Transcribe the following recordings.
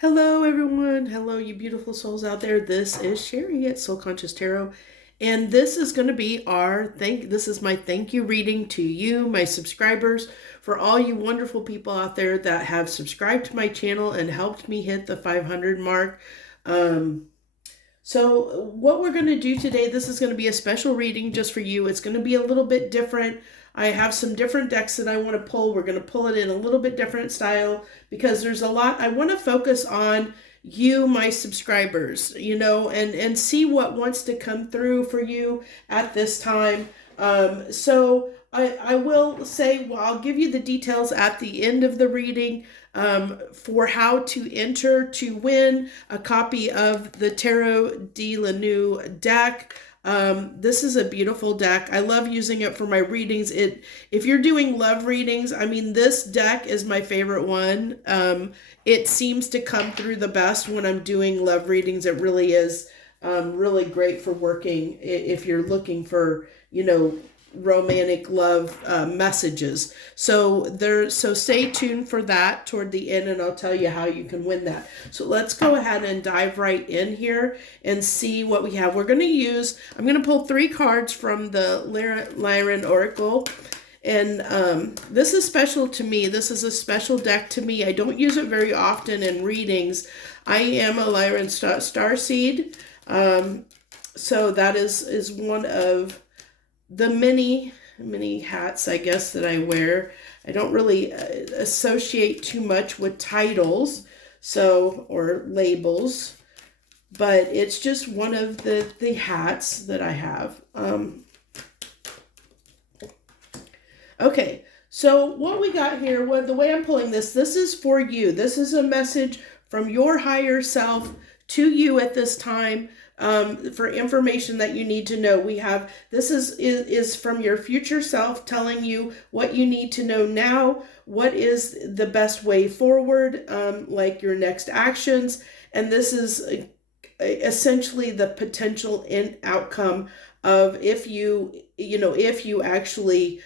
Hello, everyone. Hello, you beautiful souls out there. This is Sherry at Soul Conscious Tarot, and this is going to be this is my thank you reading to you, my subscribers, for all you wonderful people out there that have subscribed to my channel and helped me hit the 500 mark. So what we're going to do today, this is going to be a special reading just for you. It's going to be a little bit different. I have some different decks that I want to pull. We're going to pull it in a little bit different style because there's a lot. I want to focus on you, my subscribers, and see what wants to come through for you at this time. So I will say, well, I'll give you the details at the end of the reading for how to enter to win a copy of the Tarot de la New deck. This is a beautiful deck. I love using it for my readings. If you're doing love readings, I mean, this deck is my favorite one. It seems to come through the best when I'm doing love readings. It really is really great for working if you're looking for, romantic love messages. So stay tuned for that toward the end, and I'll tell you how you can win that. So let's go ahead and dive right in here and see what we have. I'm going to pull 3 cards from the Lyran Oracle. And this is special to me. This is a special deck to me. I don't use it very often in readings. I am a Lyran starseed. So that is one of the many hats, I guess, that I wear. I don't really associate too much with titles, or labels, but it's just one of the hats that I have. Okay, so what we got here, the way I'm pulling this is for you. This is a message from your higher self to you at this time. For information that you need to know. This is from your future self telling you what you need to know now, what is the best way forward, like your next actions. And this is essentially the potential outcome of if you actually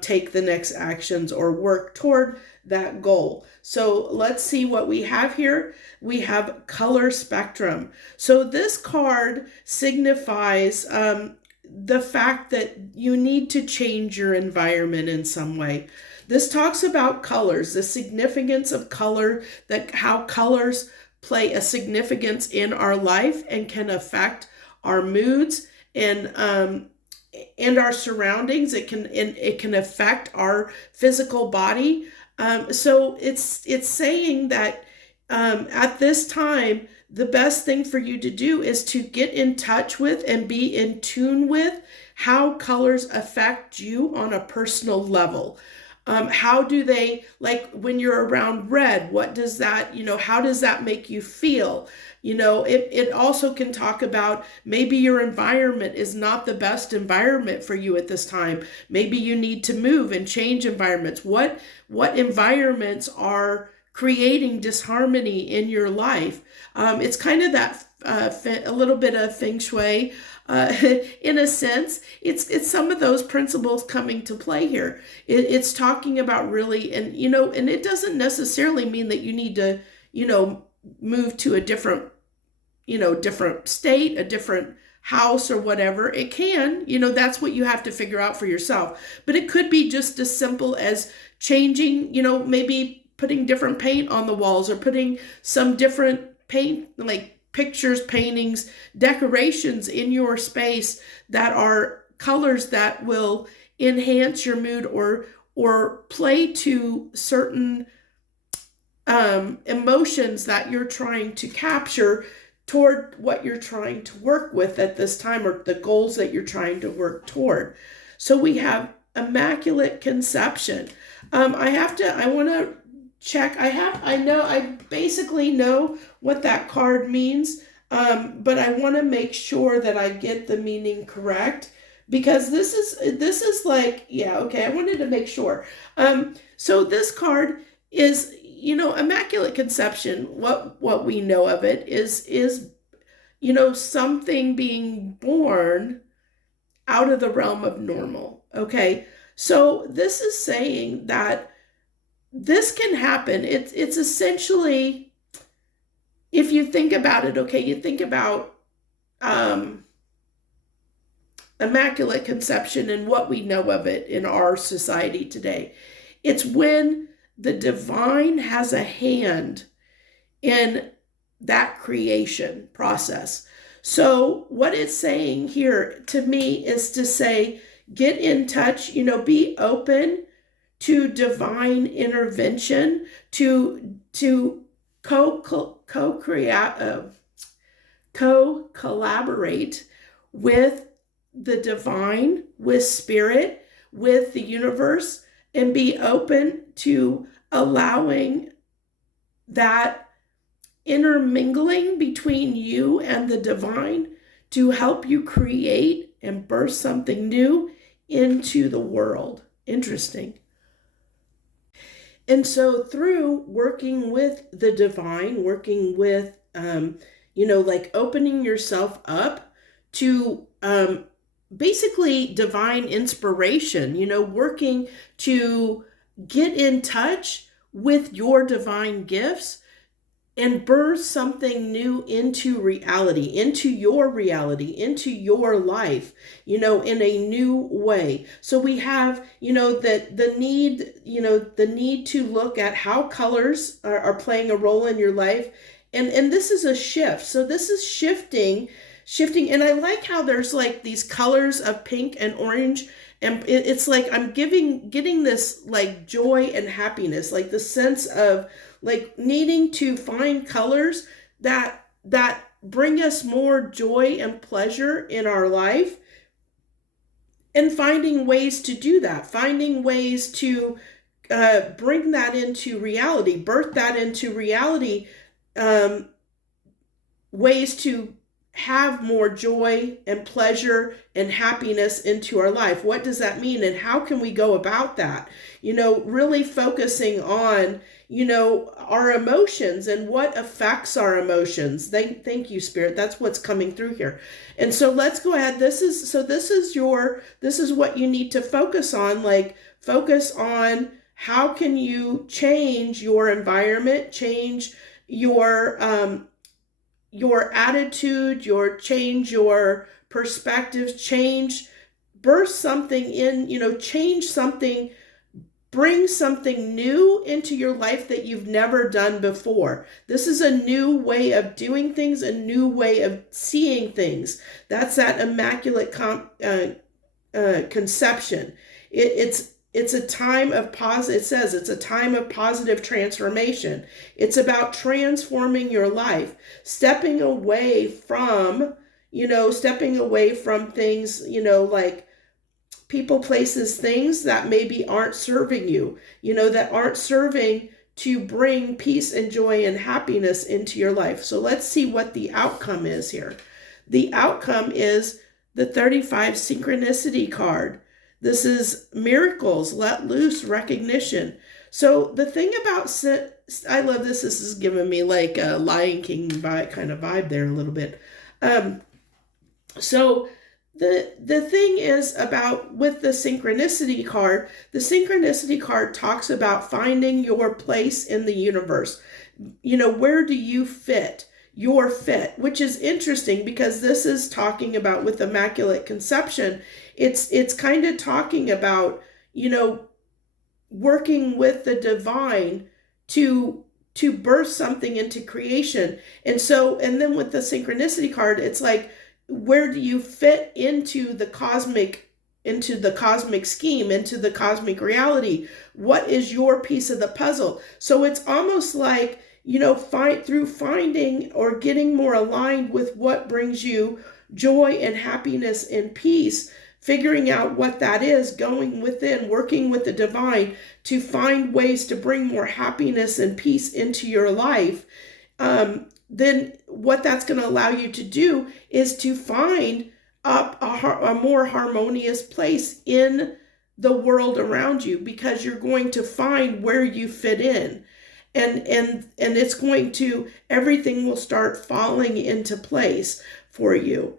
take the next actions or work toward that goal. So let's see what we have here. We have color spectrum. So this card signifies the fact that you need to change your environment in some way. This talks about colors, the significance of color, how colors play a significance in our life and can affect our moods and our surroundings. It can affect our physical body. So it's saying that at this time, the best thing for you to do is to get in touch with and be in tune with how colors affect you on a personal level. How do they, like when you're around red, what does that, how does that make you feel? It also can talk about maybe your environment is not the best environment for you at this time. Maybe you need to move and change environments. What environments are creating disharmony in your life? It's kind of that a little bit of feng shui. In a sense, it's some of those principles coming to play here. It's talking about really, and it doesn't necessarily mean that you need to, move to a different state, a different house or whatever. It can, that's what you have to figure out for yourself. But it could be just as simple as changing, maybe putting different paint on the walls or putting some different paint, like pictures, paintings, decorations in your space that are colors that will enhance your mood or play to certain emotions that you're trying to capture toward what you're trying to work with at this time, or the goals that you're trying to work toward. So we have Immaculate Conception. I want to check. I basically know what that card means, but I want to make sure that I get the meaning correct, because this is like, yeah, okay, I wanted to make sure. So this card is, Immaculate Conception, what we know of it is something being born out of the realm of normal. Okay, so this is saying that this can happen. It's essentially if you think about it, okay, you think about um, Immaculate Conception and what we know of it in our society today. It's when the divine has a hand in that creation process. So, what it's saying here to me is to say, get in touch, be open to divine intervention, to co-collaborate with the divine, with spirit, with the universe, and be open to allowing that intermingling between you and the divine to help you create and birth something new into the world. Interesting. And so through working with the divine, working with, like opening yourself up to basically divine inspiration, working to get in touch with your divine gifts and birth something new into reality, into your life, in a new way. So we have, that the need to look at how colors are playing a role in your life. And this is a shift. So this is shifting. And I like how there's like these colors of pink and orange. And it's like I'm getting this like joy and happiness, like the sense of like needing to find colors that bring us more joy and pleasure in our life, and finding ways to do that, finding ways to bring that into reality, birth that into reality, ways to have more joy and pleasure and happiness into our life. What does that mean, and how can we go about that? Really focusing on, our emotions and what affects our emotions. Thank you, Spirit. That's what's coming through here. And so let's go ahead. This is what you need to focus on. Like, focus on how can you change your environment, change your attitude, change your perspective, birth something in, change something, bring something new into your life that you've never done before. This is a new way of doing things, a new way of seeing things. That's that Immaculate Conception. It's a time of positive. It says it's a time of positive transformation. It's about transforming your life, stepping away from things, like people, places, things that maybe aren't serving you, that aren't serving to bring peace and joy and happiness into your life. So let's see what the outcome is here. The outcome is the 35 synchronicity card. This is miracles, let loose, recognition. So the thing about I love this. This is giving me like a Lion King kind of vibe there a little bit. So the thing is about with the synchronicity card, the synchronicity card talks about finding your place in the universe. Where do you fit? Your fit, which is interesting because this is talking about with Immaculate Conception. It's kind of talking about, working with the divine to birth something into creation. And then with the synchronicity card, it's like, where do you fit into the cosmic scheme, into the cosmic reality? What is your piece of the puzzle? So it's almost like, through finding or getting more aligned with what brings you joy and happiness and peace, figuring out what that is, going within, working with the divine to find ways to bring more happiness and peace into your life, then what that's going to allow you to do is to find a more harmonious place in the world around you, because you're going to find where you fit in. And it's going to, everything will start falling into place for you.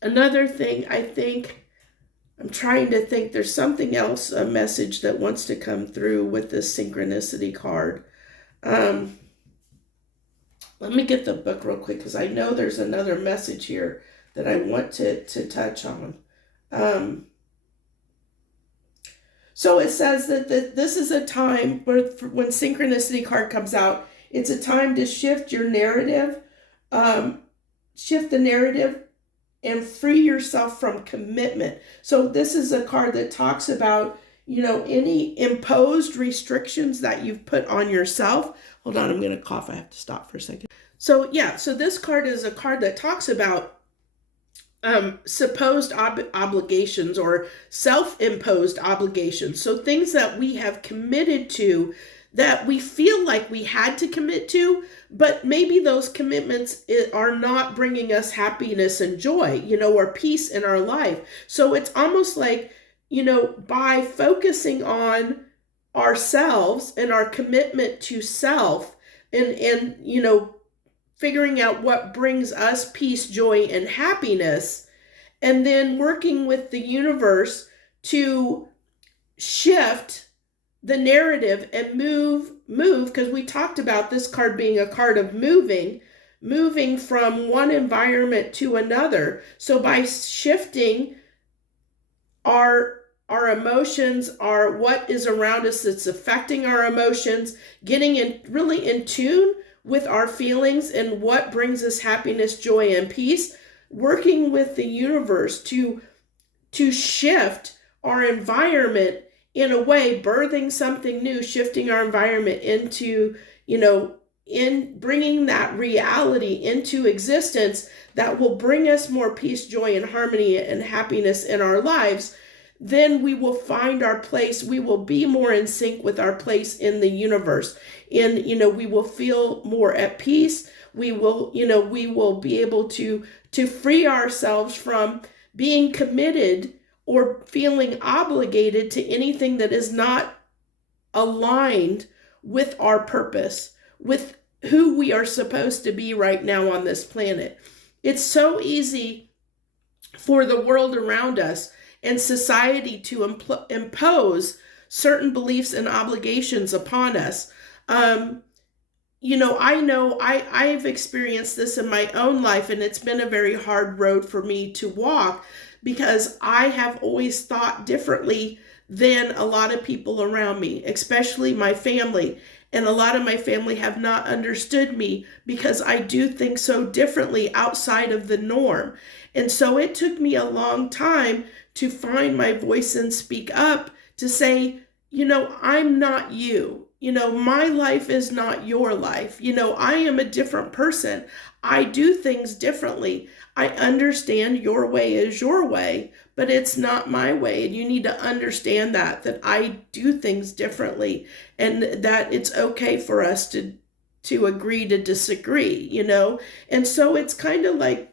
Another thing, I think, I'm trying to think, there's something else, a message that wants to come through with this synchronicity card. let me get the book real quick because I know there's another message here that I want to touch on. So it says that this is a time where, when synchronicity card comes out, it's a time to shift your narrative, shift the narrative, and free yourself from commitment. So this is a card that talks about, any imposed restrictions that you've put on yourself. Hold on, I'm going to cough. I have to stop for a second. So yeah, so this card is a card that talks about supposed obligations or self-imposed obligations. So things that we have committed to that we feel like we had to commit to, but maybe those commitments are not bringing us happiness and joy, or peace in our life. So it's almost like, by focusing on ourselves and our commitment to self and figuring out what brings us peace, joy, and happiness, and then working with the universe to shift the narrative and move, because we talked about this card being a card of moving from one environment to another. So by shifting our emotions, what is around us that's affecting our emotions, getting really in tune with our feelings and what brings us happiness, joy, and peace, working with the universe to shift our environment in a way, birthing something new, shifting our environment into, in bringing that reality into existence that will bring us more peace, joy, and harmony and happiness in our lives. Then we will find our place. We will be more in sync with our place in the universe. And, we will feel more at peace. We will be able to free ourselves from being committed or feeling obligated to anything that is not aligned with our purpose, with who we are supposed to be right now on this planet. It's so easy for the world around us and society to impose certain beliefs and obligations upon us. I know I've experienced this in my own life, and it's been a very hard road for me to walk because I have always thought differently than a lot of people around me, especially my family. And a lot of my family have not understood me because I do things so differently outside of the norm. And so it took me a long time to find my voice and speak up to say, I'm not you. My life is not your life. I am a different person. I do things differently. I understand your way is your way, but it's not my way. And you need to understand that I do things differently and that it's okay for us to agree to disagree, And so it's kind of like,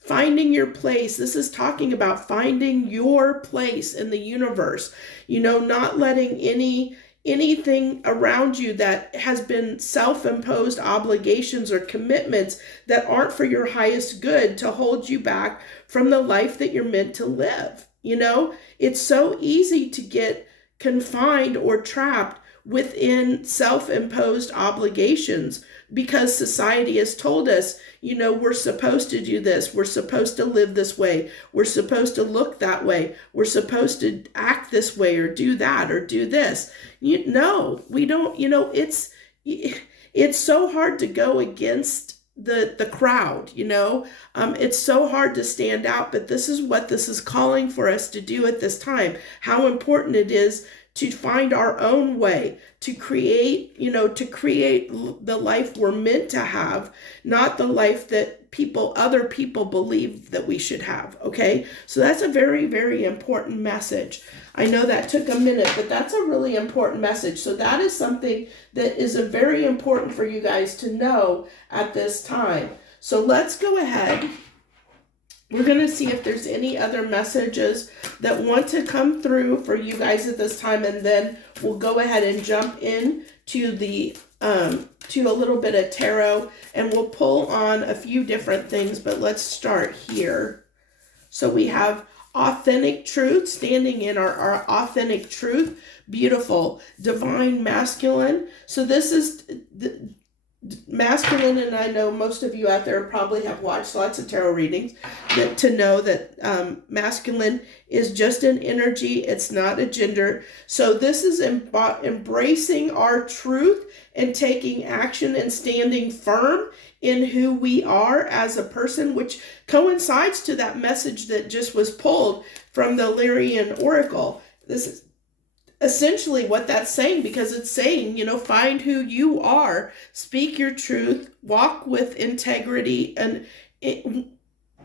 finding your place. This is talking about finding your place in the universe, not letting anything around you that has been self-imposed obligations or commitments that aren't for your highest good to hold you back from the life that you're meant to live. It's so easy to get confined or trapped within self-imposed obligations because society has told us, we're supposed to do this. We're supposed to live this way. We're supposed to look that way. We're supposed to act this way or do that or do this. No, we don't. It's so hard to go against the crowd, it's so hard to stand out, but this is what this is calling for us to do at this time. How important it is to find our own way, to create the life we're meant to have, not the life that other people believe that we should have, okay? So that's a very, very important message. I know that took a minute, but that's a really important message. So that is something that is very important for you guys to know at this time. So let's go ahead. We're going to see if there's any other messages that want to come through for you guys at this time, and then we'll go ahead and jump in to to a little bit of tarot, and we'll pull on a few different things, but let's start here. So we have authentic truth, standing in our authentic truth. Beautiful. Divine masculine. So this is masculine, and I know most of you out there probably have watched lots of tarot readings, that to know that masculine is just an energy, it's not a gender. So this is embracing our truth and taking action and standing firm in who we are as a person, which coincides to that message that just was pulled from the Lyrian Oracle. This is essentially what that's saying, because it's saying, find who you are, speak your truth, walk with integrity, and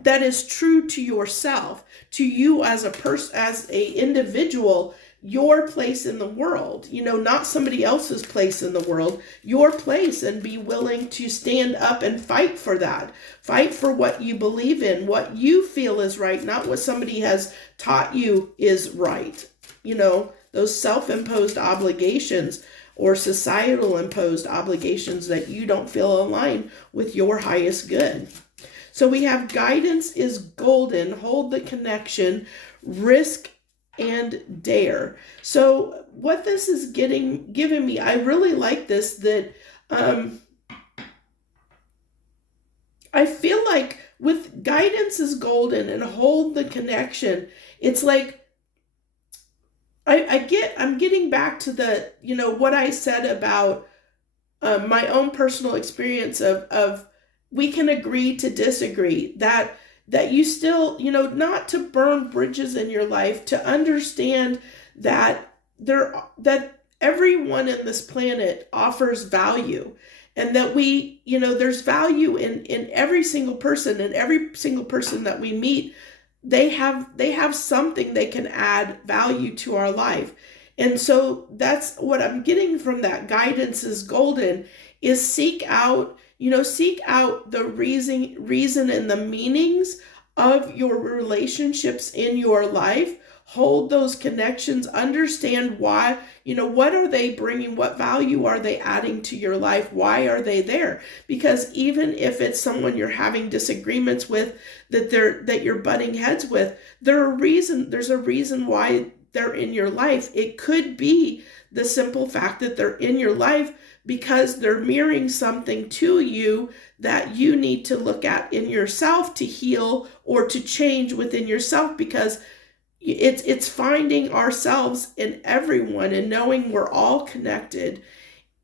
that is true to yourself, to you as a person, as a individual, your place in the world, not somebody else's place in the world, your place, and be willing to stand up and fight for that. Fight for what you believe in, what you feel is right, not what somebody has taught you is right. Those self-imposed obligations or societal imposed obligations that you don't feel align with your highest good. So we have guidance is golden, hold the connection, risk and dare. So what this is giving me, I really like this, that I feel like with guidance is golden and hold the connection, it's like I'm getting back to the, what I said about my own personal experience of we can agree to disagree, that you still, not to burn bridges in your life, to understand that that everyone in this planet offers value, and that we, there's value in every single person, and every single person that we meet, they have something they can add value to our life. And so that's what I'm getting from that guidance is golden, is seek out the reason and the meanings of your relationships in your life. Hold those connections, understand why, what are they bringing, what value are they adding to your life, why are they there? Because even if it's someone you're having disagreements with, that you're butting heads with, there's a reason why they're in your life. It could be the simple fact that they're in your life because they're mirroring something to you that you need to look at in yourself to heal or to change within yourself, because it's finding ourselves in everyone and knowing we're all connected,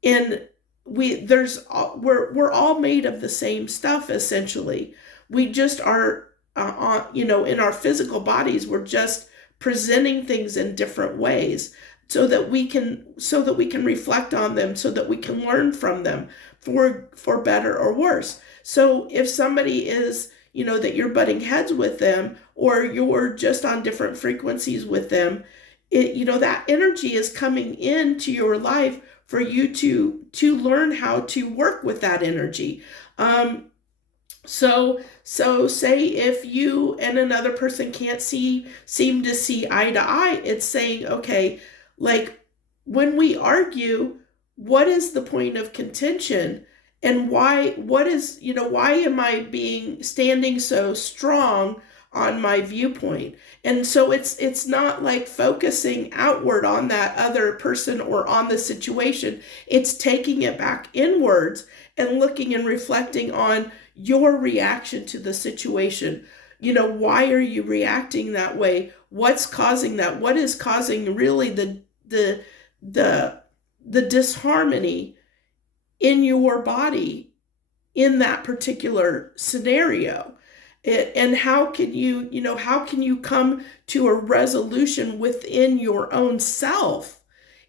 and we're all made of the same stuff essentially. We just are in our physical bodies, we're just presenting things in different ways so that we can reflect on them, so that we can learn from them for better or worse. So if somebody is, that you're butting heads with them, or you're just on different frequencies with them, that energy is coming into your life for you to learn how to work with that energy. So say if you and another person can't seem to see eye to eye, it's saying, okay, like when we argue, what is the point of contention? And why am I standing so strong on my viewpoint? And so it's not like focusing outward on that other person or on the situation. It's taking it back inwards and looking and reflecting on your reaction to the situation. Why are you reacting that way? What's causing that? What is causing really the disharmony in your body in that particular scenario? And how can you come to a resolution within your own self?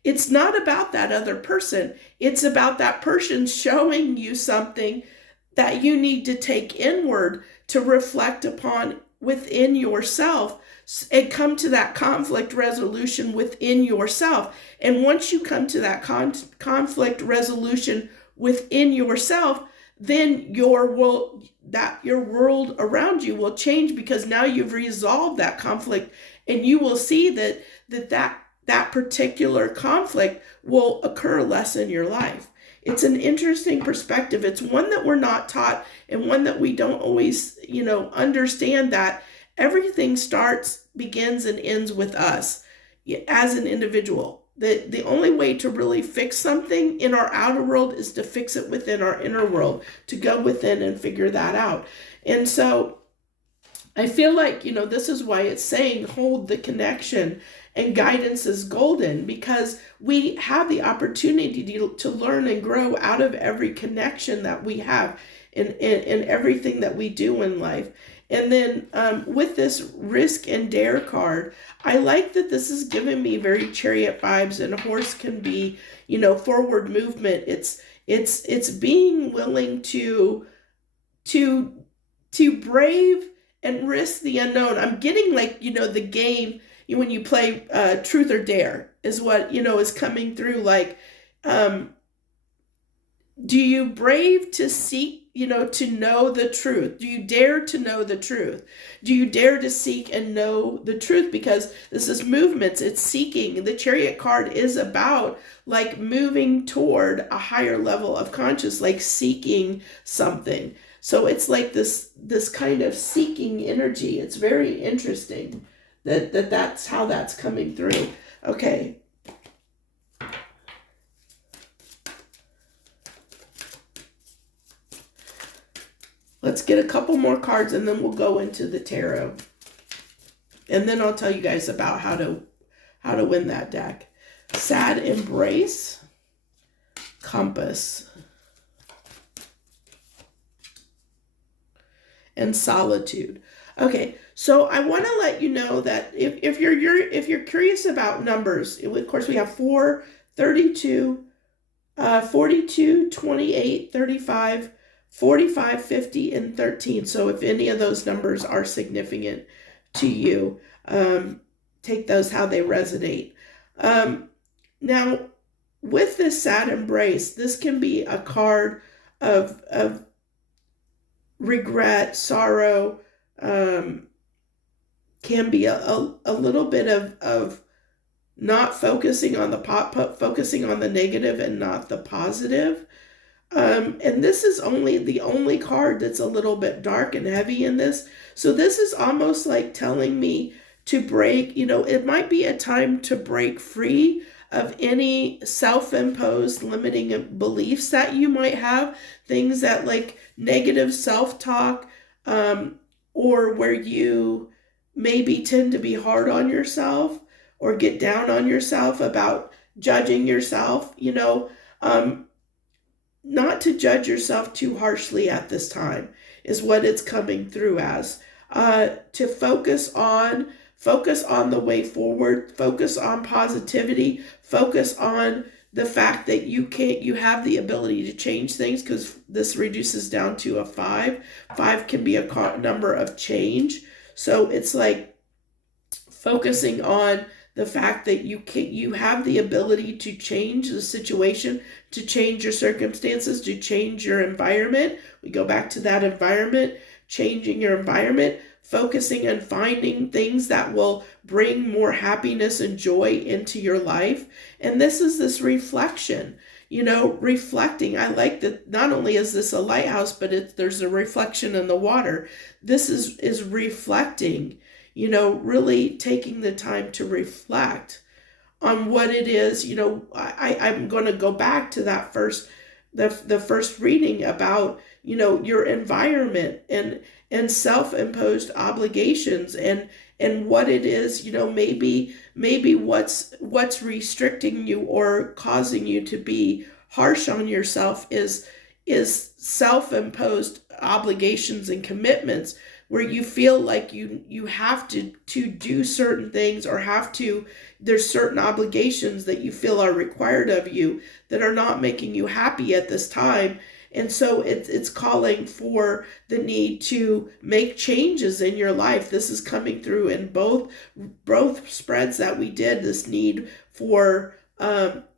It's not about that other person. It's about that person showing you something that you need to take inward to reflect upon within yourself and come to that conflict resolution within yourself. And once you come to that conflict resolution within yourself, then your world around you will change, because now you've resolved that conflict, and you will see that particular conflict will occur less in your life. It's an interesting perspective. It's one that we're not taught, and one that we don't always, understand, that everything begins and ends with us as an individual. the only way to really fix something in our outer world is to fix it within our inner world, to go within and figure that out. And so I feel like, this is why it's saying hold the connection and guidance is golden, because we have the opportunity to learn and grow out of every connection that we have in everything that we do in life. And then with this risk and dare card, I like that this is giving me very chariot vibes, and a horse can be, forward movement. It's being willing to brave and risk the unknown. I'm getting like, the game, when you play truth or dare is what, is coming through. Like, do you brave to seek, to know the truth? Do you dare to know the truth? Do you dare to seek and know the truth? Because this is movements, it's seeking. The chariot card is about like moving toward a higher level of conscious, like seeking something. So it's like this kind of seeking energy. It's very interesting that's how that's coming through. Okay. Let's get a couple more cards and then we'll go into the tarot. And then I'll tell you guys about how to win that deck. Sad embrace, compass, and solitude. Okay, so I want to let you know that if you're curious about numbers, of course we have 4, 32, 42, 28, 35, 45, 50, and 13. So if any of those numbers are significant to you, take those how they resonate. Now, with this sad embrace, this can be a card of regret, sorrow, can be a little bit of not focusing on focusing on the negative and not the positive. And this is the only card that's a little bit dark and heavy in this. So this is almost like telling me to break, it might be a time to break free of any self-imposed limiting beliefs that you might have, things that like negative self-talk, or where you maybe tend to be hard on yourself or get down on yourself about judging yourself, not to judge yourself too harshly at this time is what it's coming through as. To focus on the way forward, focus on positivity, focus on the fact that you have the ability to change things, because this reduces down to a 5. 5 can be a number of change. So it's like focusing on the fact that you have the ability to change the situation, to change your circumstances, to change your environment. We go back to that environment, changing your environment, focusing on finding things that will bring more happiness and joy into your life. And this is this reflection, reflecting. I like that not only is this a lighthouse, but there's a reflection in the water. This is reflecting, really taking the time to reflect on what it is. I'm going to go back to that the first reading about, your environment and self-imposed obligations and what it is, maybe what's restricting you or causing you to be harsh on yourself is self-imposed obligations and commitments, where you feel like you have to do certain things, or there's certain obligations that you feel are required of you that are not making you happy at this time. And so it's calling for the need to make changes in your life. This is coming through in both spreads that we did, this need for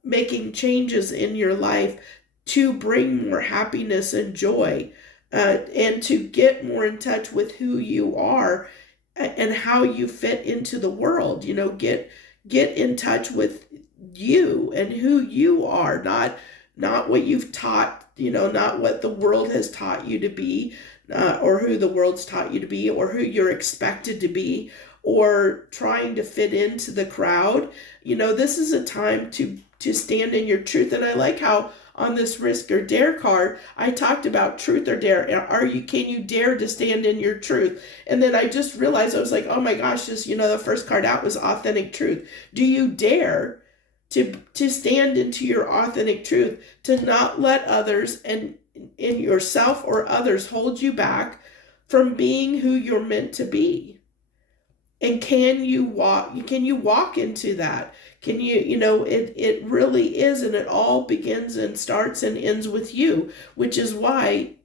making changes in your life to bring more happiness and joy, and to get more in touch with who you are and how you fit into the world. Get in touch with you and who you are, not what you've taught, not what the world has taught you to be, or who the world's taught you to be, or who you're expected to be, or trying to fit into the crowd. This is a time to stand in your truth. And I like how on this risk or dare card, I talked about truth or dare. Can you dare to stand in your truth? And then I just realized, I was like, oh my gosh, the first card out was authentic truth. Do you dare to stand into your authentic truth, to not let others and in yourself or others hold you back from being who you're meant to be? And can you walk into that? It really is, and it all begins and starts and ends with you, which is why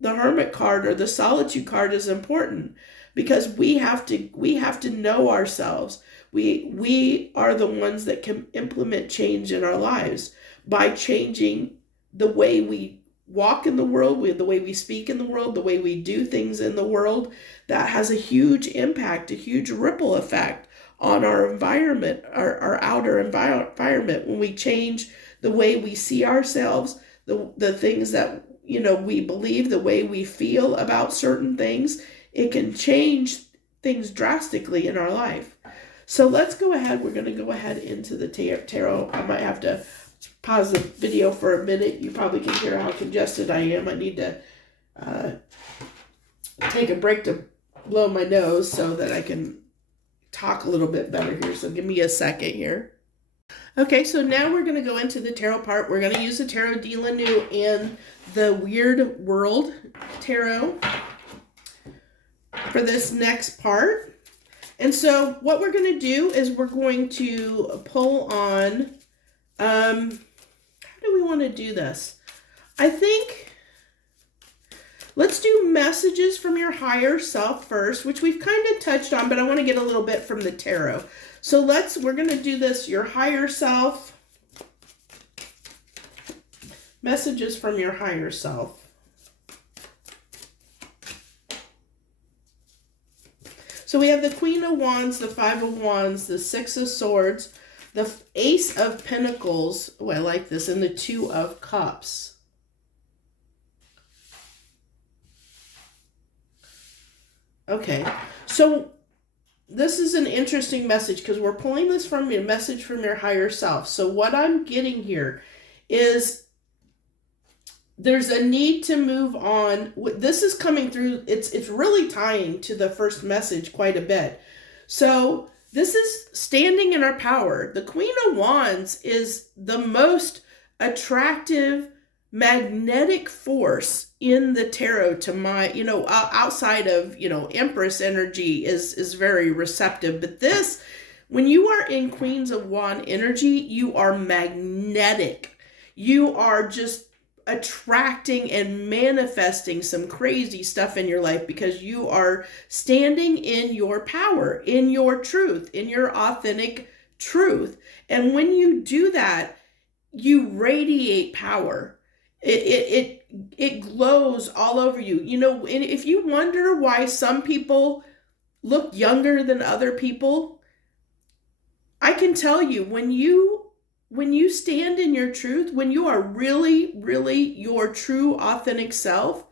the Hermit card or the Solitude card is important, because we have to know ourselves. We are the ones that can implement change in our lives by changing the way we walk in the world, the way we speak in the world, the way we do things in the world. That has a huge impact, a huge ripple effect on our environment, our outer environment. When we change the way we see ourselves, the things that we believe, the way we feel about certain things, it can change things drastically in our life. So let's go ahead. We're going to go ahead into the tarot. I might have to pause the video for a minute. You probably can hear how congested I am. I need to take a break to blow my nose so that I can talk a little bit better here. So give me a second here. Okay, so now we're going to go into the tarot part. We're going to use the Tarot de la New and the Weird World Tarot for this next part. And so what we're going to do is we're going to pull on, how do we want to do this? I think let's do messages from your higher self first, which we've kind of touched on, but I want to get a little bit from the tarot. So we're going to do this, your higher self, messages from your higher self. So we have the Queen of Wands, the Five of Wands, the Six of Swords, the Ace of Pentacles, oh, I like this, and the Two of Cups. Okay, so this is an interesting message because we're pulling this from a message from your higher self. So what I'm getting here is there's a need to move on. This is coming through. It's really tying to the first message quite a bit. So this is standing in our power. The Queen of Wands is the most attractive magnetic force in the tarot to my, outside of, Empress energy is very receptive. But this, when you are in Queens of Wands energy, you are magnetic. You are just attracting and manifesting some crazy stuff in your life because you are standing in your power, in your truth, in your authentic truth. And when you do that, you radiate power. It glows all over you. And if you wonder why some people look younger than other people, I can tell you, when you stand in your truth, when you are really, really your true authentic self,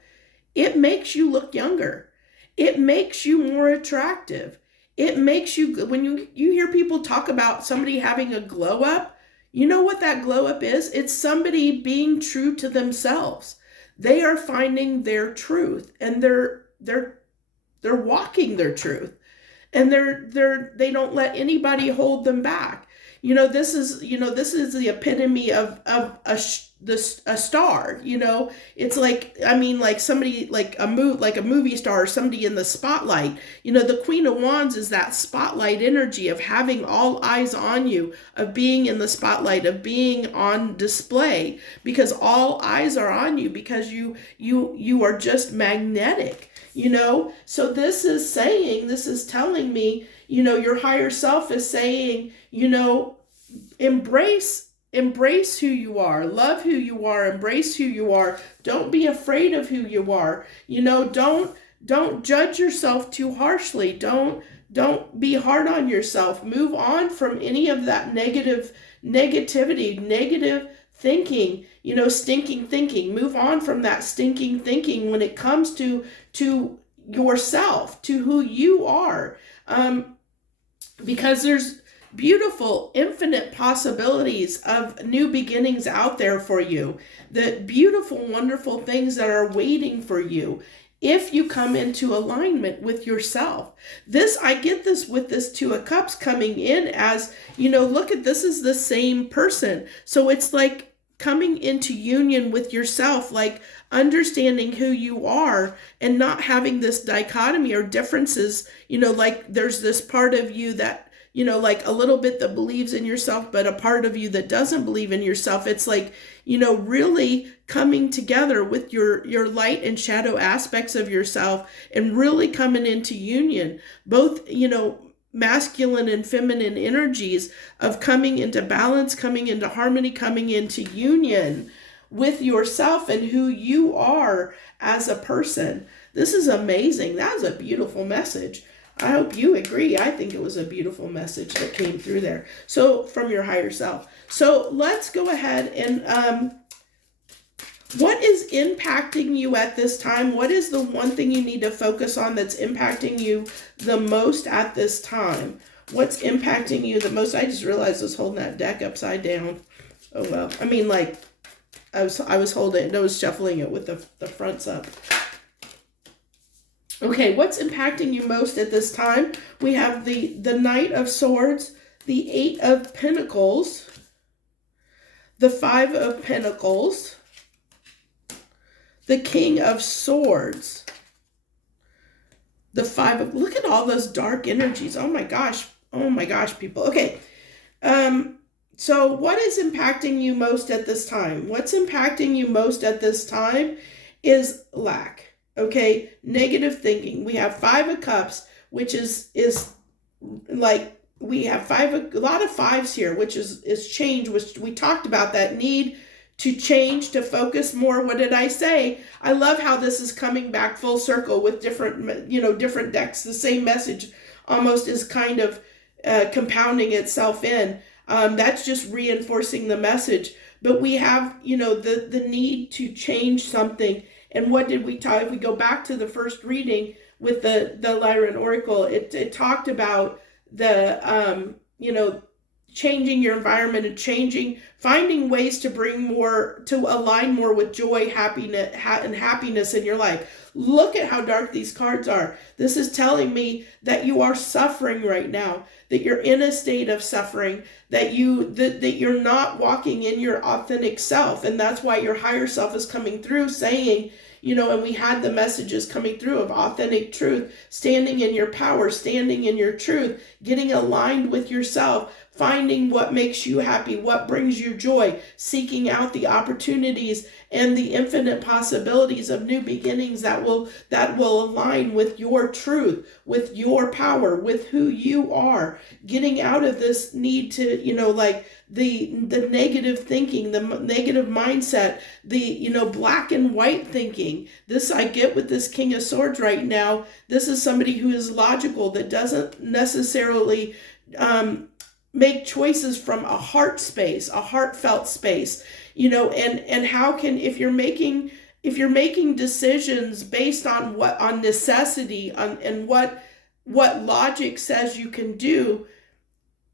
it makes you look younger. It makes you more attractive. It makes you, when you hear people talk about somebody having a glow up, you know what that glow up is? It's somebody being true to themselves. They are finding their truth, and they're walking their truth, and they don't let anybody hold them back. This is the epitome of a star. It's like somebody, like a movie star, or somebody in the spotlight. The Queen of Wands is that spotlight energy of having all eyes on you, of being in the spotlight, of being on display, because all eyes are on you, because you are just magnetic. So this is telling me, your higher self is saying, embrace who you are, love who you are, embrace who you are. Don't be afraid of who you are. Don't judge yourself too harshly. Don't be hard on yourself. Move on from any of that negativity, negative thinking, stinking thinking. Move on from that stinking thinking when it comes to yourself, to who you are. because there's beautiful, infinite possibilities of new beginnings out there for you. The beautiful, wonderful things that are waiting for you if you come into alignment with yourself. This, I get this with this Two of Cups coming in as, look at, this is the same person. So it's like coming into union with yourself, like understanding who you are and not having this dichotomy or differences, like there's this part of you that, like a little bit that believes in yourself, but a part of you that doesn't believe in yourself. It's like, really coming together with your light and shadow aspects of yourself and really coming into union, both, masculine and feminine energies of coming into balance, coming into harmony, coming into union with yourself and who you are as a person. This is amazing. That was a beautiful message. I hope you agree. I think it was a beautiful message that came through there. So from your higher self. So let's go ahead and what is impacting you at this time? What is the one thing you need to focus on that's impacting you the most at this time? What's impacting you the most? I just realized I was holding that deck upside down. Oh well. I mean, like I was holding it. I was shuffling it with the fronts up. Okay, what's impacting you most at this time? We have the Knight of Swords, the Eight of Pentacles, the Five of Pentacles, the King of Swords, the Five of... Look at all those dark energies. Oh my gosh, people. Okay, so what is impacting you most at this time? What's impacting you most at this time is lack. Okay, negative thinking. We have Five of Cups, which is like we have a lot of fives here, which is change, which we talked about, that need to change, to focus more. What did I say? I love how this is coming back full circle with different, different decks. The same message almost is kind of compounding itself in. That's just reinforcing the message. But we have, the need to change something. And what did we talk? If we go back to the first reading with the Lyran Oracle, it talked about the, changing your environment and finding ways to bring more, to align more with joy, happiness in your life. Look at how dark these cards are. This is telling me that you are suffering right now, that you're in a state of suffering, that you're not walking in your authentic self. And that's why your higher self is coming through saying, and we had the messages coming through of authentic truth, standing in your power, standing in your truth, getting aligned with yourself, finding what makes you happy, what brings you joy, seeking out the opportunities and the infinite possibilities of new beginnings that will align with your truth, with your power, with who you are, getting out of this need to, like the negative thinking, the negative mindset, the, black and white thinking. This I get with this King of Swords right now. This is somebody who is logical, that doesn't necessarily make choices from a heart space, a heartfelt space, and how can, if you're making decisions based on necessity, and what logic says you can do,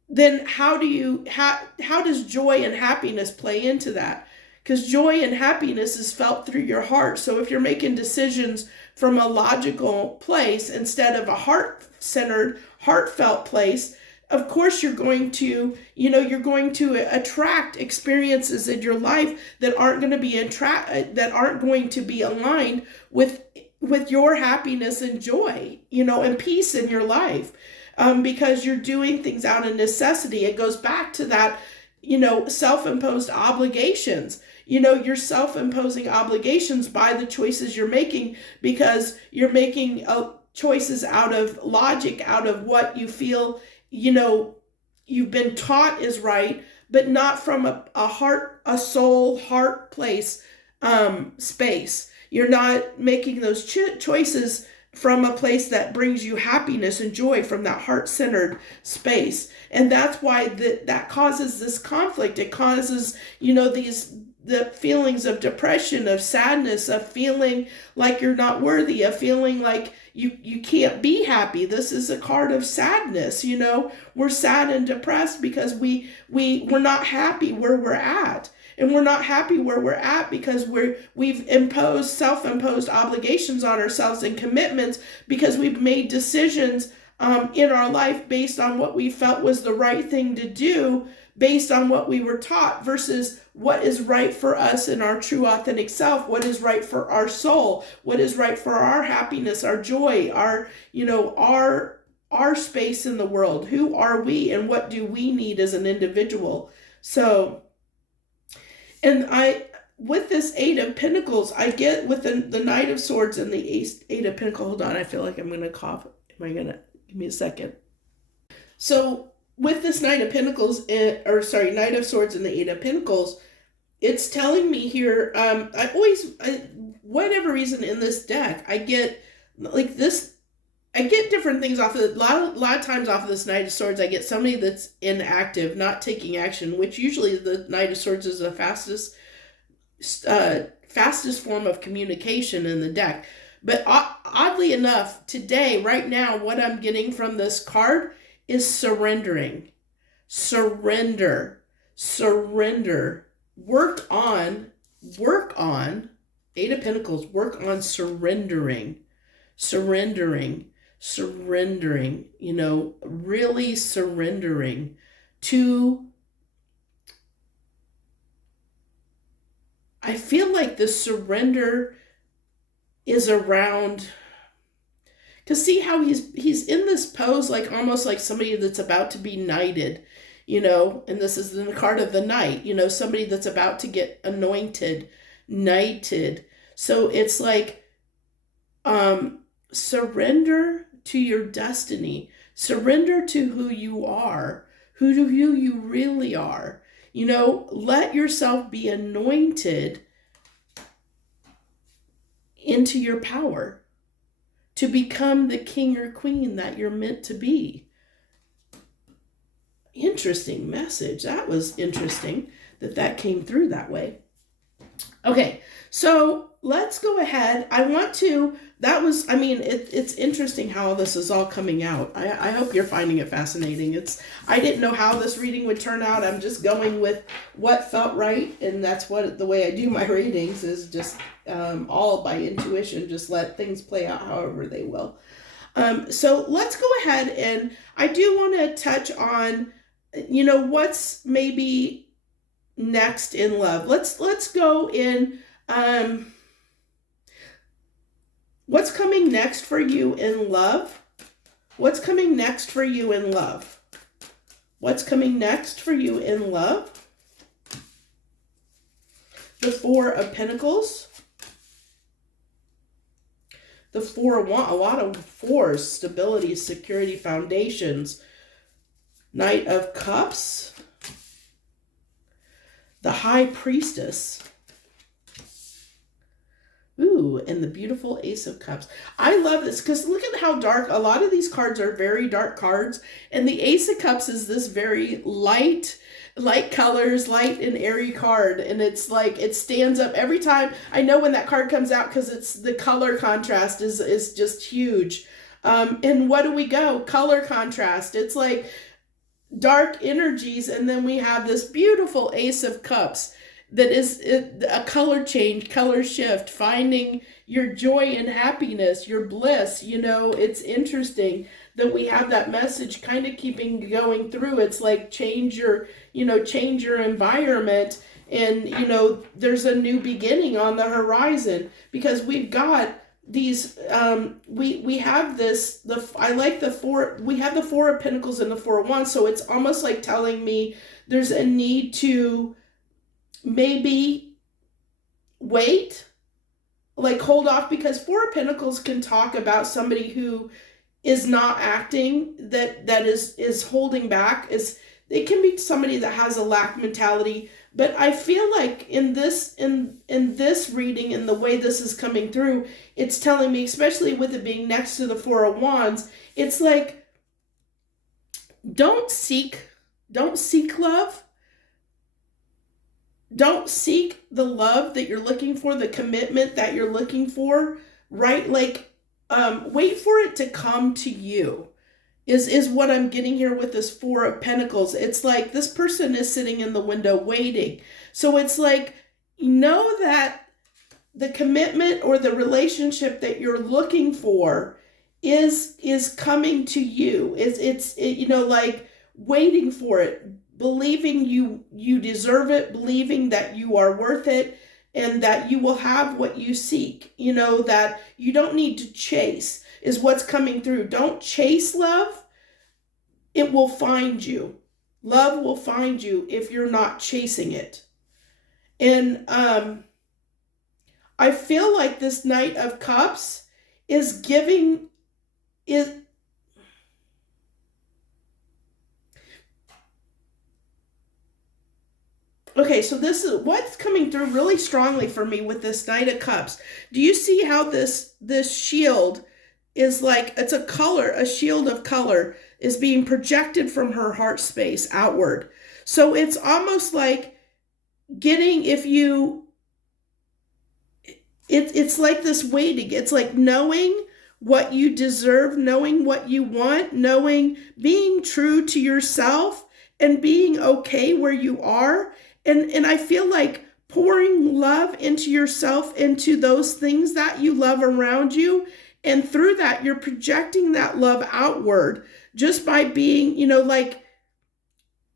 then how does joy and happiness play into that? Because joy and happiness is felt through your heart. So if you're making decisions from a logical place instead of a heart-centered, heartfelt place, of course you're going to attract experiences in your life that aren't going to be aligned with your happiness and joy, and peace in your life, because you're doing things out of necessity. It goes back to that, self-imposed obligations. You're self-imposing obligations by the choices you're making, because you're making choices out of logic, out of what you feel you've been taught is right, but not from a soul, heart place, space. You're not making those choices from a place that brings you happiness and joy, from that heart-centered space. And that's why that causes this conflict. It causes, the feelings of depression, of sadness, of feeling like you're not worthy, of feeling like you can't be happy. This is a card of sadness. We're sad and depressed because we're not happy where we're at. And we're not happy where we're at because we've imposed self-imposed obligations on ourselves and commitments because we've made decisions in our life based on what we felt was the right thing to do, based on what we were taught, versus what is right for us in our true authentic self, what is right for our soul, what is right for our happiness, our joy, our space in the world. Who are we and what do we need as an individual? So, and with this Eight of Pentacles, I get with the Knight of Swords and the Eight of Pentacles. Hold on, I feel like I'm going to cough. Am I going to? Give me a second. So with this Knight of Pentacles, Knight of Swords and the Eight of Pentacles, it's telling me here, whatever reason in this deck, I get like this, I get different things off of it. A lot of times off of this Knight of Swords, I get somebody that's inactive, not taking action, which usually the Knight of Swords is the fastest form of communication in the deck. But oddly enough, today, right now, what I'm getting from this card is surrendering. Surrender. Work on, Eight of Pentacles, work on surrendering, really surrendering to, I feel like the surrender is around, because see how he's in this pose, like almost like somebody that's about to be knighted, and this is the card of the knight, somebody that's about to get anointed, knighted. So it's like, surrender to your destiny, surrender to who you are, who you really are, let yourself be anointed into your power to become the king or queen that you're meant to be. Interesting message. That was interesting that came through that way. Okay, so let's go ahead. It's interesting how this is all coming out. I hope you're finding it fascinating. I didn't know how this reading would turn out. I'm just going with what felt right, and that's the way I do my readings, is just all by intuition. Just let things play out however they will. So let's go ahead, and I do want to touch on, what's maybe next in love. Let's go in. What's coming next for you in love? What's coming next for you in love? What's coming next for you in love? The Four of Pentacles. The Four of Wands, a lot of fours, stability, security, foundations. Knight of Cups. The High Priestess. Ooh, and the beautiful Ace of Cups. I love this because look at how dark. A lot of these cards are very dark cards. And the Ace of Cups is this very light colors, light and airy card. And it's like, it stands up every time. I know when that card comes out because it's the color contrast is just huge. And what do we go? Color contrast. It's like dark energies. And then we have this beautiful Ace of Cups. That is a color change, color shift, finding your joy and happiness, your bliss. It's interesting that we have that message kind of keeping going through. It's like change your environment, and there's a new beginning on the horizon, because we've got these we have this, I like the four, we have the Four of Pentacles and the Four of Wands, so it's almost like telling me there's a need to maybe wait, like hold off, because Four of Pentacles can talk about somebody who is not acting, that is holding back. It can be somebody that has a lack mentality. But I feel like in this reading, and the way this is coming through, it's telling me, especially with it being next to the Four of Wands, it's like, don't seek love. don't seek the love that you're looking for, the commitment that you're looking for, right? Like, wait for it to come to you. Is what I'm getting here with this Four of Pentacles. It's like this person is sitting in the window waiting. So it's like, know that the commitment or the relationship that you're looking for is coming to you. It's you know, like waiting for it, believing you deserve it, believing that you are worth it, and that you will have what you seek. You know, that you don't need to chase is what's coming through. Don't chase love. It will find you. Love will find you if you're not chasing it. And I feel like this Knight of Cups is giving is okay, so this is what's coming through really strongly for me with this Knight of Cups. Do you see how this shield is like, it's a color, a shield of color is being projected from her heart space outward. So it's almost like getting, if you, it's like this waiting. It's like knowing what you deserve, knowing what you want, knowing, being true to yourself and being okay where you are. And I feel like pouring love into yourself, into those things that you love around you. And through that, you're projecting that love outward just by being, you know, like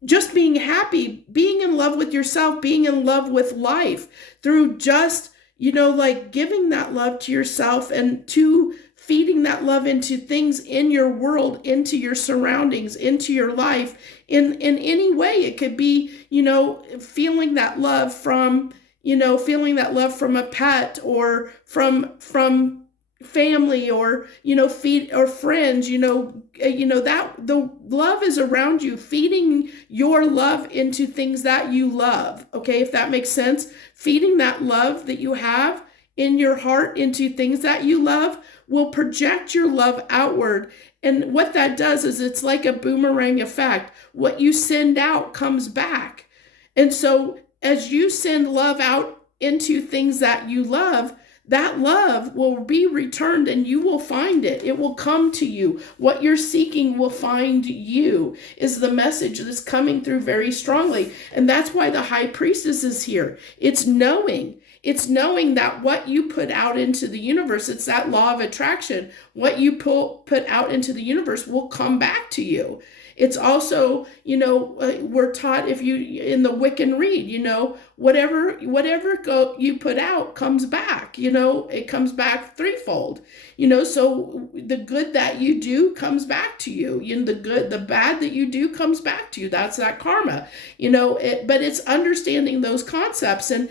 just being happy, being in love with yourself, being in love with life through just, you know, like giving that love to yourself and to feeding that love into things in your world, into your surroundings, into your life in any way. It could be, you know, feeling that love from, you know, feeling that love from a pet or from family or, you know, feed or friends, you know, that the love is around you, feeding your love into things that you love. Okay. If that makes sense, feeding that love that you have in your heart into things that you love will project your love outward. And what that does is it's like a boomerang effect. What you send out comes back. And so as you send love out into things that you love, that love will be returned and you will find it. It will come to you. What you're seeking will find you is the message that's coming through very strongly. And that's why the High Priestess is here. It's knowing that what you put out into the universe, it's that law of attraction. What you put out into the universe will come back to you. It's also, you know, we're taught, if you, in the Wiccan read, you know, whatever you put out comes back, you know, it comes back threefold, you know, so the good that you do comes back to you, you know, the bad that you do comes back to you. That's that karma, you know, but it's understanding those concepts and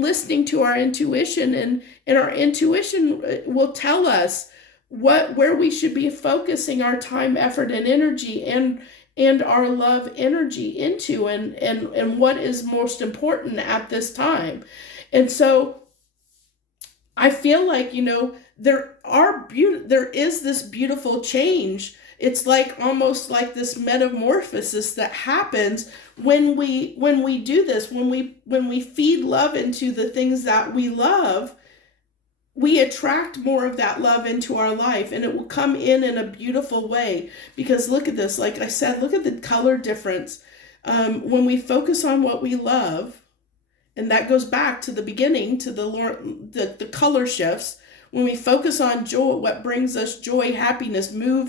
listening to our intuition, and our intuition will tell us where we should be focusing our time, effort, and energy and our love energy into, and what is most important at this time. And so I feel like, you know, there is this beautiful change. It's like almost like this metamorphosis that happens when we do this, when we feed love into the things that we love. We attract more of that love into our life, and it will come in a beautiful way. Because look at this, like I said, look at the color difference. When we focus on what we love, and that goes back to the beginning, to the color shifts. When we focus on joy, what brings us joy, happiness, move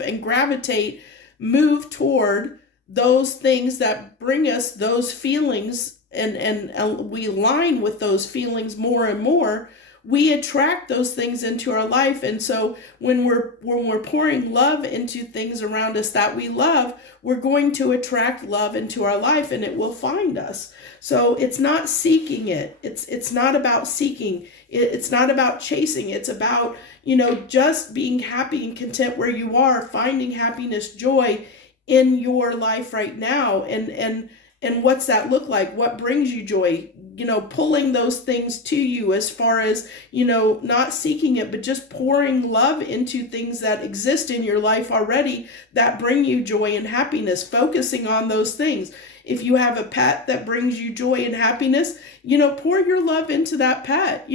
toward those things that bring us those feelings, and we align with those feelings more and more, we attract those things into our life. And so when we're pouring love into things around us that we love, we're going to attract love into our life, and it will find us. So it's not seeking it. It's not about seeking. It's not about chasing. It's about, you know, just being happy and content where you are, finding happiness, joy in your life right now. And what's that look like? What brings you joy? You know, pulling those things to you, as far as, you know, not seeking it, but just pouring love into things that exist in your life already that bring you joy and happiness, focusing on those things. If you have a pet that brings you joy and happiness, pour your love into that pet,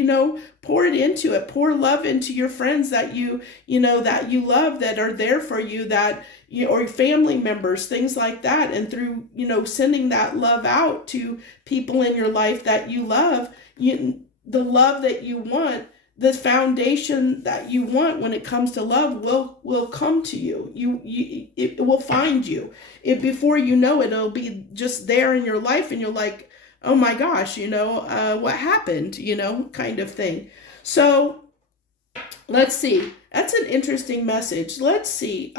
pour it into it, pour love into your friends that that you love, that are there for you, that, or family members, things like that. And through, sending that love out to people in your life that you love, the love that you want, the foundation that you want when it comes to love will come to you. It will find you. Before you know it, it'll be just there in your life, and you're like, oh my gosh, what happened, kind of thing. So let's see. That's an interesting message. Let's see.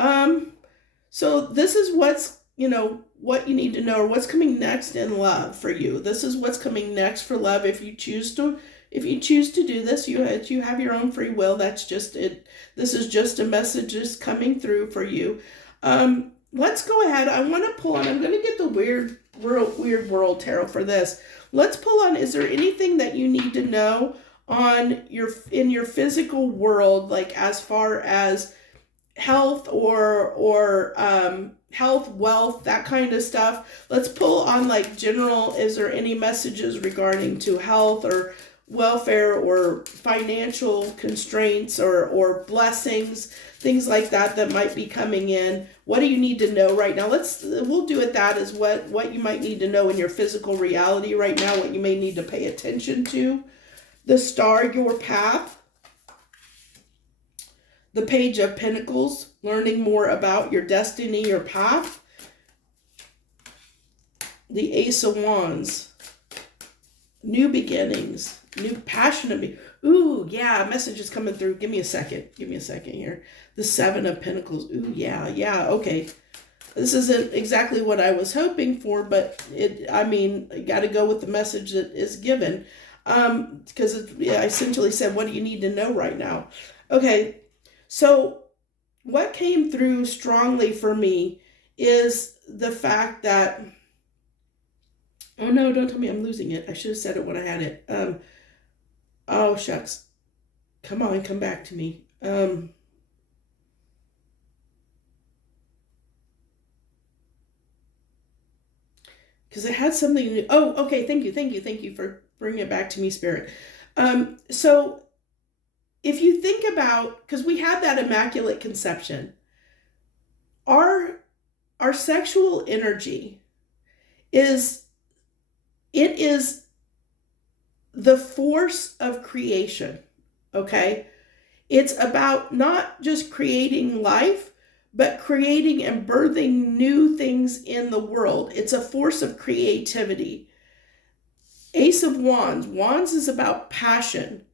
So this is what you need to know, or what's coming next in love for you. This is what's coming next for love. If you choose to do this, you have your own free will. That's just it. This is just a message that's coming through for you. Let's go ahead. I want to pull on. I'm going to get the weird world tarot for this. Let's pull on. Is there anything that you need to know in your physical world, like as far as health or health, wealth, that kind of stuff? Let's pull on like general. Is there any messages regarding to health or welfare or financial constraints or blessings, things like that might be coming in? What do you need to know right now? We'll do it that as what you might need to know in your physical reality right now, what you may need to pay attention to. The Star, your path. The Page of Pentacles, learning more about your destiny, your path. The Ace of Wands, new beginnings, new passionate. Ooh, yeah, message is coming through. Give me a second here. The Seven of Pentacles. Ooh, yeah, okay. This isn't exactly what I was hoping for, but I got to go with the message that is given. Because I essentially said, what do you need to know right now? Okay. So what came through strongly for me is the fact that, oh no, don't tell me I'm losing it. I should have said it when I had it. Oh, shucks. Come on, come back to me. Because I had something new. Oh, okay. Thank you for bringing it back to me, Spirit. So if you think about, because we had that Immaculate Conception, our sexual energy is the force of creation, okay? It's about not just creating life, but creating and birthing new things in the world. It's a force of creativity. Ace of Wands. Wands is about passion.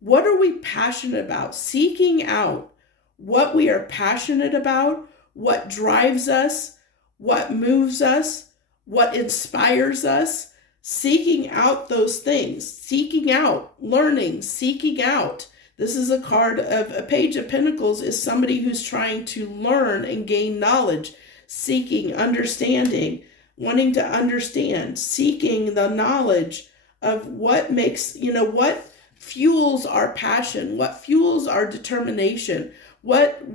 What are we passionate about? Seeking out what we are passionate about, what drives us, what moves us, what inspires us, seeking out those things, seeking out, learning, seeking out. This is a card of a Page of Pentacles, is somebody who's trying to learn and gain knowledge, seeking, understanding, wanting to understand, seeking the knowledge of what makes, what fuels our passion, what fuels our determination, what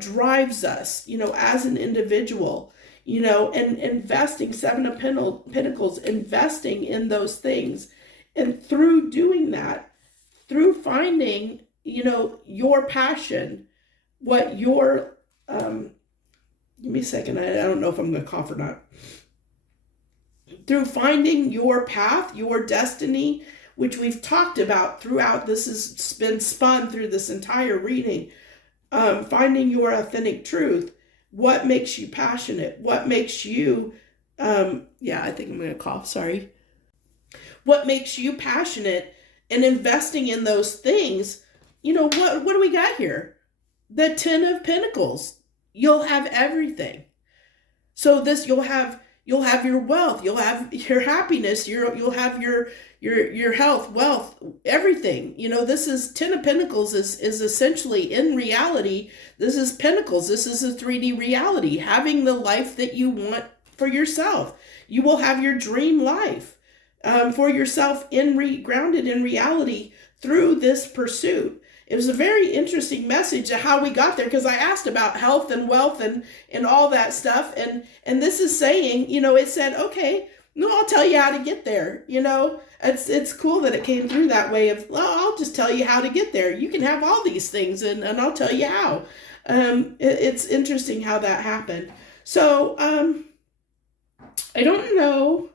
drives us, as an individual, and investing. Seven of Pentacles, investing in those things. And through doing that, through finding, your passion, what your, give me a second, I don't know if I'm going to cough or not. Through finding your path, your destiny, which we've talked about throughout, this has been spun through this entire reading, finding your authentic truth, what makes you passionate, what makes you, I think I'm going to cough, sorry. What makes you passionate, and investing in those things. What do we got here? The Ten of Pentacles. You'll have everything. So you'll have your wealth, you'll have your happiness, you'll have your health, wealth, everything. This is Ten of Pentacles is essentially, in reality, this is Pentacles. This is a 3D reality, having the life that you want for yourself. You will have your dream life for yourself, grounded in reality through this pursuit. it was a very interesting message of how we got there, because I asked about health and wealth and all that stuff, and this is saying, it said, okay, no, I'll tell you how to get there. It's cool that it came through that way of, well, I'll just tell you how to get there. You can have all these things, and I'll tell you how. It's interesting how that happened. So I don't know.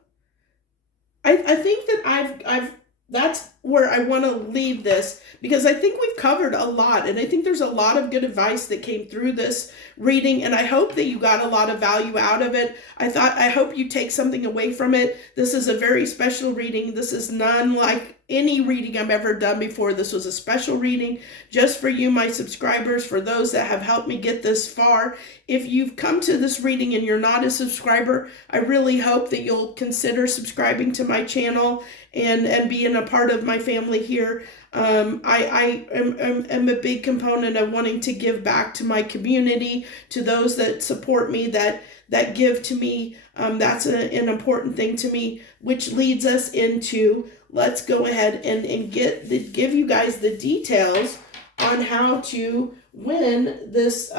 I think that I've that's where I want to leave this, because I think we've covered a lot, and I think there's a lot of good advice that came through this reading, and I hope that you got a lot of value out of it. I hope you take something away from it. This is a very special reading. This is none like any reading I've ever done before. This was a special reading just for you, my subscribers, for those that have helped me get this far. If you've come to this reading and you're not a subscriber, I really hope that you'll consider subscribing to my channel and being a part of my family here. I am a big component of wanting to give back to my community, to those that support me, that give to me. That's an important thing to me, which leads us into, let's go ahead and give you guys the details on how to win this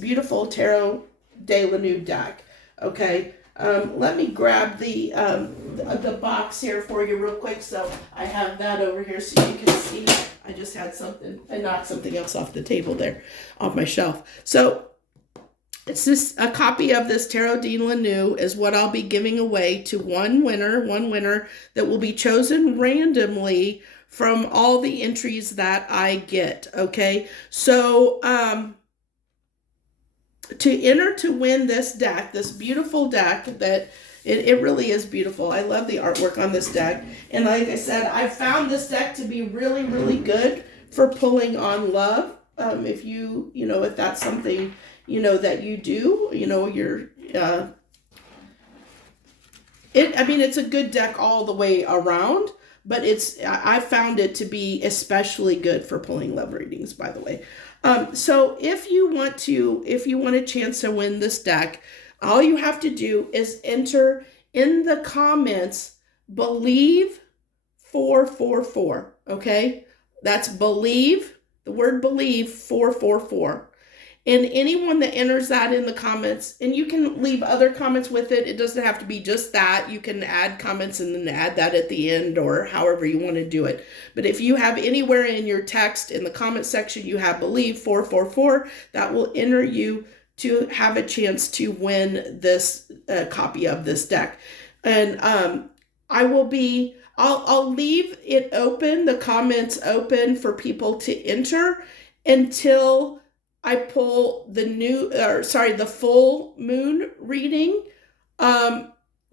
beautiful Tarot de la Nude deck. Okay. Let me grab the box here for you real quick, so I have that over here so you can see. I just had something, I knocked something else off the table there, off my shelf. So it's just a copy of this Tarot de la Nude is what I'll be giving away to one winner that will be chosen randomly from all the entries that I get. Okay, so to enter to win this deck, this beautiful deck that it really is beautiful. I love the artwork on this deck. And like I said, I found this deck to be really, really good for pulling on love. If if that's something, that you do, you're, it's a good deck all the way around, but I found it to be especially good for pulling love readings, by the way. So if you want a chance to win this deck, all you have to do is enter in the comments, believe 444. Okay. That's believe, the word believe 444. And anyone that enters that in the comments, and you can leave other comments with it. It doesn't have to be just that. You can add comments and then add that at the end, or however you want to do it. But if you have anywhere in your text, in the comment section, you have believe 444, that will enter you to have a chance to win this copy of this deck. And I'll leave it open, the comments open for people to enter until I pull the full moon reading,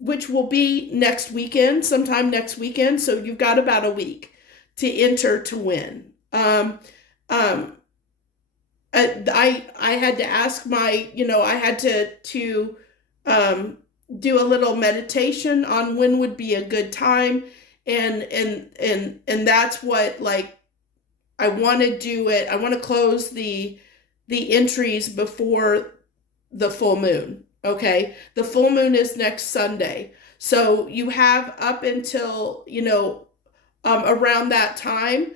which will be next weekend, sometime next weekend. So you've got about a week to enter to win. I had to ask I had to do a little meditation on when would be a good time, and that's what, like, I want to do it. I want to close the entries before the full moon. Okay. The full moon is next Sunday. So you have up until, around that time.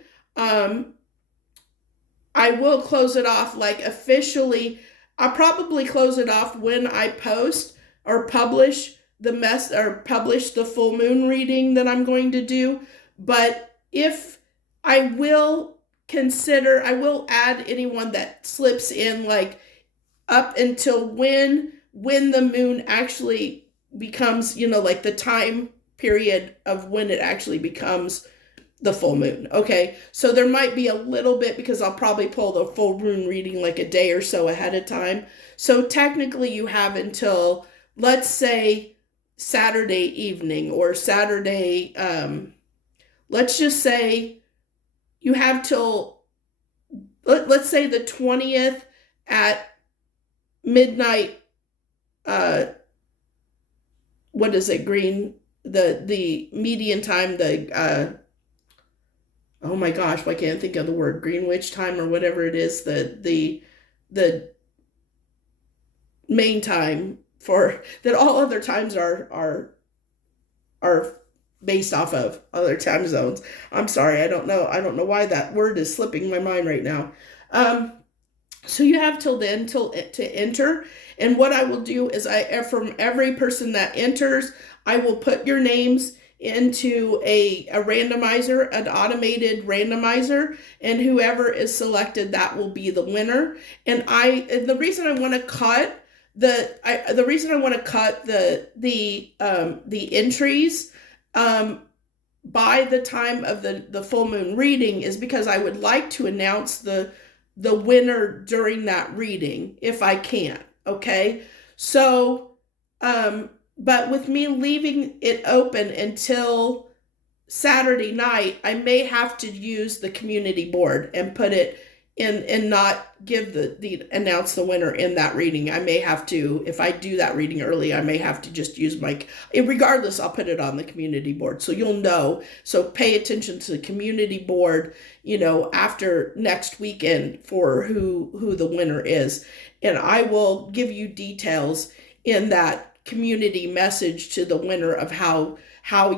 I will close it off, like, officially. I'll probably close it off when I post or publish the full moon reading that I'm going to do. But if I will add anyone that slips in, like, up until when the moon actually becomes, like the time period of when it actually becomes the full moon. Okay. So there might be a little bit, because I'll probably pull the full moon reading like a day or so ahead of time. So technically you have until, let's say, Saturday evening, or Saturday, let's just say you have till, let's say, the 20th at midnight. What is it? The median time, oh my gosh, why can't I think of the word? Greenwich time, or whatever it is, the main time, for that all other times are based off of other time zones. I'm sorry, I don't know why that word is slipping my mind right now. So you have till then to enter. And what I will do is from every person that enters, I will put your names into a randomizer, an automated randomizer, and whoever is selected, that will be the winner. And the reason I want to cut the reason I want to cut the entries by the time of the full moon reading is because I would like to announce the winner during that reading if I can. Okay. So, but with me leaving it open until Saturday night, I may have to use the community board and put it in and not give the announce the winner in that reading. I may have to, if I do that reading early, I may have to just use regardless, I'll put it on the community board. So you'll know. So pay attention to the community board, after next weekend for who the winner is. And I will give you details in that community message to the winner of how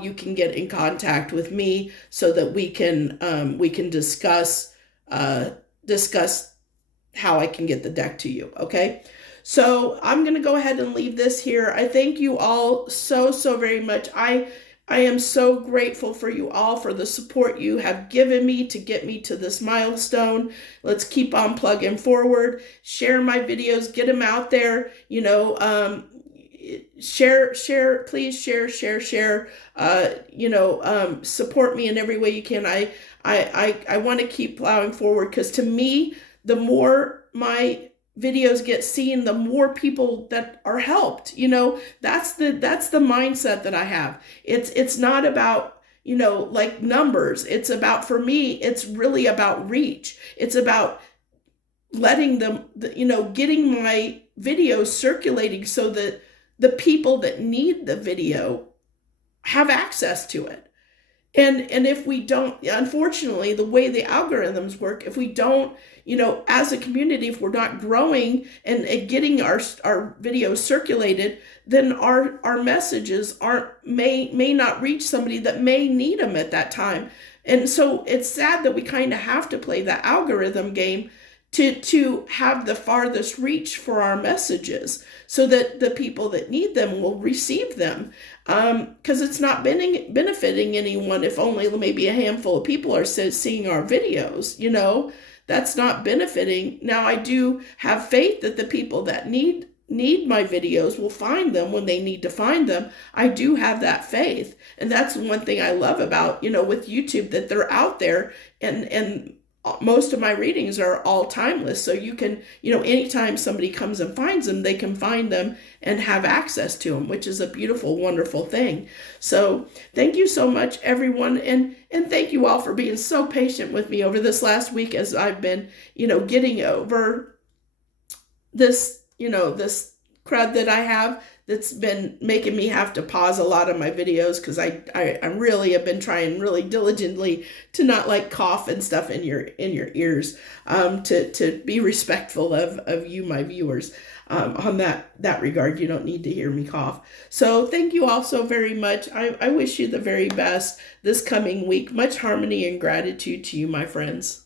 you can get in contact with me so that we can discuss how I can get the deck to you. Okay. So I'm going to go ahead and leave this here. I thank you all so very much. I am so grateful for you all for the support you have given me to get me to this milestone. Let's keep on plugging forward. Share my videos, get them out there. Share, please share. Support me in every way you can. I want to keep plowing forward because to me, the more my videos get seen, the more people that are helped. That's the mindset that I have. It's not about like numbers. It's about, for me, it's really about reach. It's about letting them, getting my videos circulating so that the people that need the video have access to it. And if we don't, unfortunately, the way the algorithms work, if we don't, as a community, if we're not growing and getting our videos circulated, then our messages may not reach somebody that may need them at that time. And so it's sad that we kind of have to play that algorithm game to have the farthest reach for our messages so that the people that need them will receive them. Because it's not benefiting anyone if only maybe a handful of people are seeing our videos. That's not benefiting. Now, I do have faith that the people that need my videos will find them when they need to find them. I do have that faith. And that's one thing I love about, with YouTube, that they're out there, and most of my readings are all timeless. So you can, anytime somebody comes and finds them, they can find them and have access to them, which is a beautiful, wonderful thing. So thank you so much, everyone. And thank you all for being so patient with me over this last week as I've been, getting over this, this crud that I have that's been making me have to pause a lot of my videos because I really have been trying really diligently to not cough and stuff in your ears, to be respectful of you, my viewers. On that regard, you don't need to hear me cough. So thank you all so very much. I wish you the very best this coming week. Much harmony and gratitude to you, my friends.